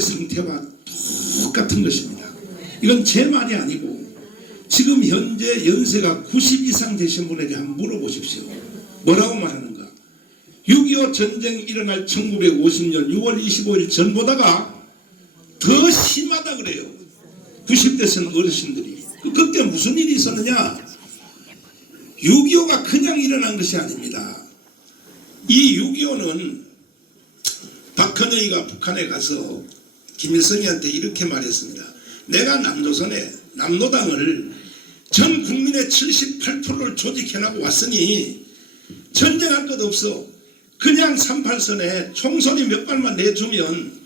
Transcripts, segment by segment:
나라의 상태와 똑같은 것입니다. 이건 제 말이 아니고 지금 현재 연세가 90 이상 되신 분에게 한번 물어보십시오. 뭐라고 말하는가? 6.25 전쟁이 일어날 1950년 6월 25일 전보다가 더 심하다 그래요. 90대선 어르신들이. 그때 무슨 일이 있었느냐? 6.25가 그냥 일어난 것이 아닙니다. 이 6.25는 박헌영이가 북한에 가서 김일성이한테 이렇게 말했습니다. 내가 남조선에 남노당을 전 국민의 78%를 조직해나고 왔으니 전쟁할 것 없어. 그냥 38선에 총선이 몇 발만 내주면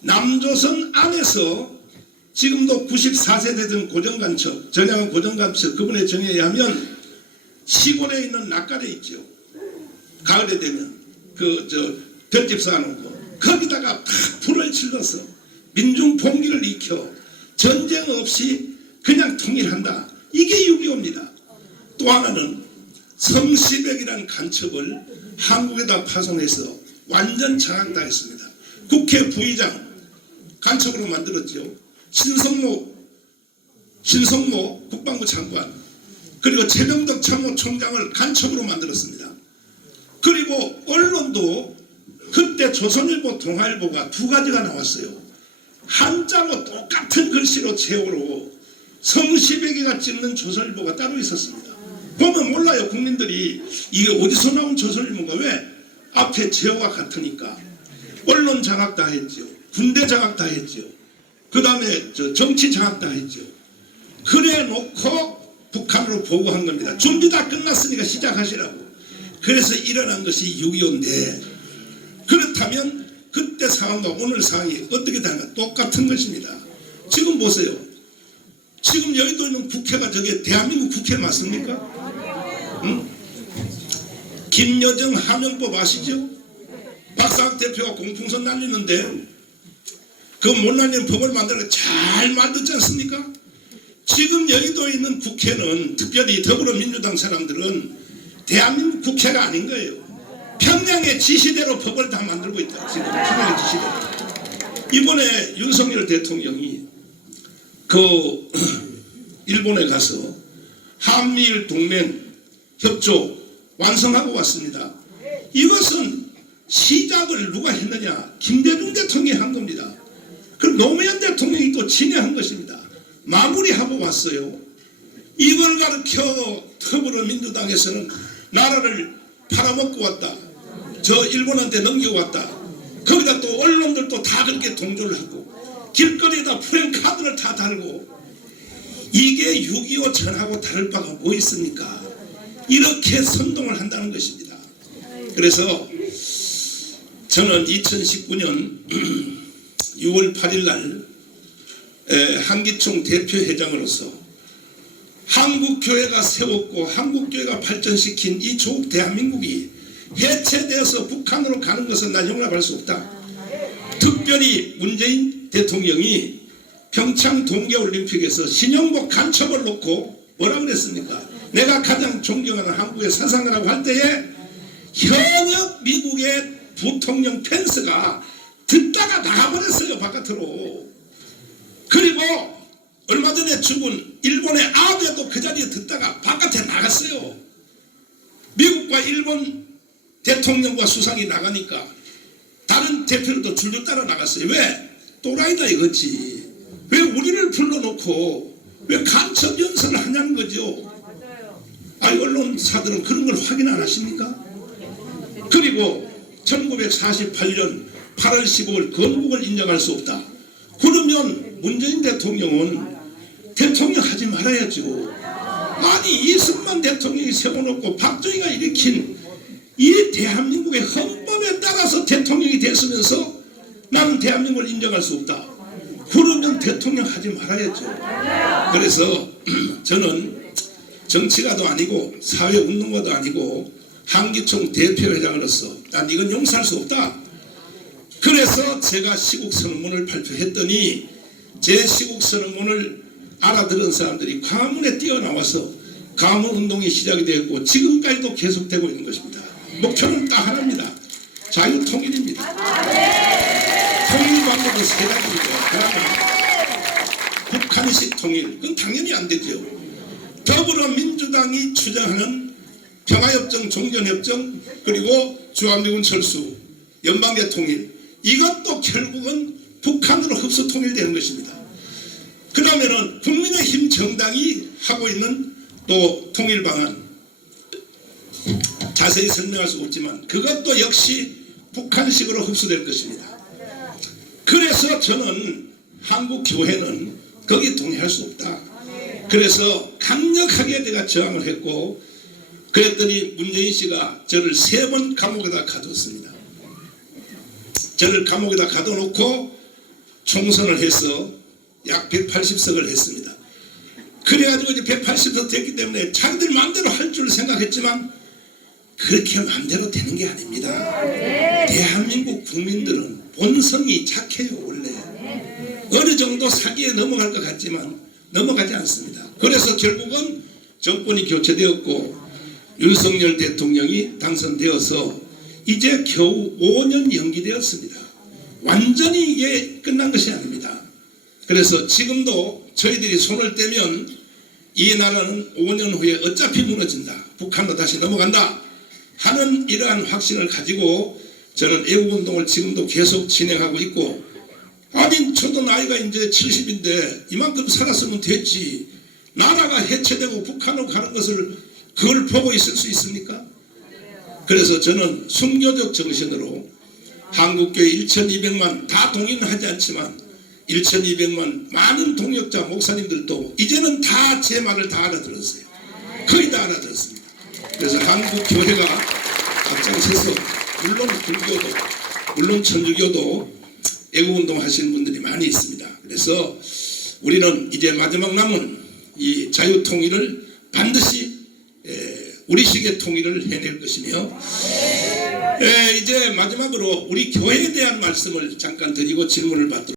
남조선 안에서 지금도 94세대 고정간첩, 전향한 고정간첩 그분의 정의에 의하면 시골에 있는 낙가래 있죠. 가을에 되면 별집 쌓아놓은 거 거기다가 팍 불을 질러서 민중 봉기를 익혀 전쟁 없이 그냥 통일한다. 이게 6.25입니다. 또 하나는 성시백이라는 간첩을 한국에다 파송해서 완전 장악당했습니다. 국회 부의장 간첩으로 만들었죠. 신성모 국방부 장관 그리고 최병덕 참모총장을 간첩으로 만들었습니다. 그리고 언론도 그때 조선일보 동아일보가 두 가지가 나왔어요. 한자로 똑같은 글씨로 제호로 성시백이가 찍는 조선일보가 따로 있었습니다. 보면 몰라요. 국민들이 이게 어디서 나온 조선일보인가. 왜? 앞에 제호가 같으니까. 언론 장악 다 했죠. 군대 장악 다 했죠. 그 다음에 정치 장악 다 했죠. 그래 놓고 북한으로 보고한 겁니다. 준비 다 끝났으니까 시작하시라고. 그래서 일어난 것이 6.25인데 그렇다면 그때 상황과 오늘 상황이 어떻게 다른가? 똑같은 것입니다. 지금 보세요. 지금 여의도에 있는 국회가 저게 대한민국 국회 맞습니까? 응? 김여정 하명법 아시죠? 박상학 대표가 공풍선 날리는데 그 못 날리는 법을 만들어 잘 만들지 않습니까? 지금 여의도에 있는 국회는 특별히 더불어민주당 사람들은 대한민국 국회가 아닌 거예요. 평양의 지시대로 법을 다 만들고 있다. 지금 평양의 지시대로. 이번에 윤석열 대통령이 일본에 가서 한미일 동맹 협조 완성하고 왔습니다. 이것은 시작을 누가 했느냐? 김대중 대통령이 한 겁니다. 그럼 노무현 대통령이 또 진행한 것입니다. 마무리하고 왔어요. 이걸 가르쳐 더불어민주당에서는 나라를 팔아먹고 왔다. 저 일본한테 넘겨왔다. 거기다 또 언론들도 다 그렇게 동조를 하고 길거리에다 프랭카드를 다 달고 이게 6.25 전하고 다를 바가 뭐 있습니까? 이렇게 선동을 한다는 것입니다. 그래서 저는 2019년 6월 8일 날 한기총 대표회장으로서 한국교회가 세웠고 한국교회가 발전시킨 이 조국 대한민국이 해체되어서 북한으로 가는 것은 난 용납할 수 없다. 특별히 문재인 대통령이 평창 동계올림픽에서 신영복 간첩을 놓고 뭐라 그랬습니까? 내가 가장 존경하는 한국의 사상가라고 할 때에 현역 미국의 부통령 펜스가 듣다가 나가버렸어요. 바깥으로. 그리고 얼마 전에 죽은 일본의 아베도 그 자리에 듣다가 바깥에 나갔어요. 미국과 일본 대통령과 수상이 나가니까 다른 대표들도 줄줄 따라 나갔어요. 왜? 또라이다 이거지. 왜 우리를 불러놓고 왜 간첩 연설을 하냐는 거죠. 아니 언론사들은 그런 걸 확인 안 하십니까? 그리고 1948년 8월 15일 건국을 인정할 수 없다. 그러면 문재인 대통령은 대통령 하지 말아야죠. 아니 이승만 대통령이 세워놓고 박정희가 일으킨 이 대한민국의 헌법에 따라서 대통령이 됐으면서 나는 대한민국을 인정할 수 없다. 그러면 대통령 하지 말아야죠. 그래서 저는 정치가도 아니고 사회운동가도 아니고 한기총 대표회장으로서 난 이건 용서할 수 없다. 그래서 제가 시국선언문을 발표했더니 제 시국선언문을 알아들은 사람들이 광화문에 뛰어나와서 광화문운동이 시작이 되었고 지금까지도 계속되고 있는 것입니다. 목표는 딱 하나입니다. 자유통일입니다. 통일광고 바로 세 가지입니다. 그러면 북한식 통일, 그건 당연히 안 되죠. 더불어민주당이 주장하는 평화협정, 종전협정, 그리고 주한미군 철수, 연방제 통일, 이것도 결국은 북한으로 흡수 통일되는 것입니다. 그러면은 국민의힘 정당이 하고 있는 또 통일 방안, 자세히 설명할 수 없지만 그것도 역시 북한식으로 흡수될 것입니다. 그래서 저는 한국 교회는 거기에 동의할 수 없다. 그래서 강력하게 내가 저항을 했고, 그랬더니 문재인 씨가 저를 3번 감옥에다 가뒀습니다. 저를 감옥에다 가둬놓고 총선을 해서 약 180석을 했습니다. 그래가지고 이제 180석 됐기 때문에 자기들 마음대로 할 줄 생각했지만 그렇게 마음대로 되는 게 아닙니다. 대한민국 국민들은 본성이 착해요. 원래 어느 정도 사기에 넘어갈 것 같지만 넘어가지 않습니다. 그래서 결국은 정권이 교체되었고 윤석열 대통령이 당선되어서 이제 겨우 5년 연기되었습니다. 완전히 이게 끝난 것이 아닙니다. 그래서 지금도 저희들이 손을 떼면 이 나라는 5년 후에 어차피 무너진다, 북한으로 다시 넘어간다 하는 이러한 확신을 가지고 저는 애국운동을 지금도 계속 진행하고 있고, 아니 저도 나이가 이제 70인데 이만큼 살았으면 됐지, 나라가 해체되고 북한으로 가는 것을 그걸 보고 있을 수 있습니까? 그래서 저는 순교적 정신으로 한국교회 1200만, 다 동의는 하지 않지만 1200만 많은 동역자 목사님들도 이제는 다 제 말을 다 알아들었어요. 거의 다 알아들었습니다. 그래서 한국교회가 앞장서서 물론 불교도 물론 천주교도 애국운동 하시는 분들이 많이 있습니다. 그래서 우리는 이제 마지막 남은 이 자유통일을 반드시 우리식의 통일을 해낼 것이며, 이제 마지막으로 우리 교회에 대한 말씀을 잠깐 드리고 질문을 받도록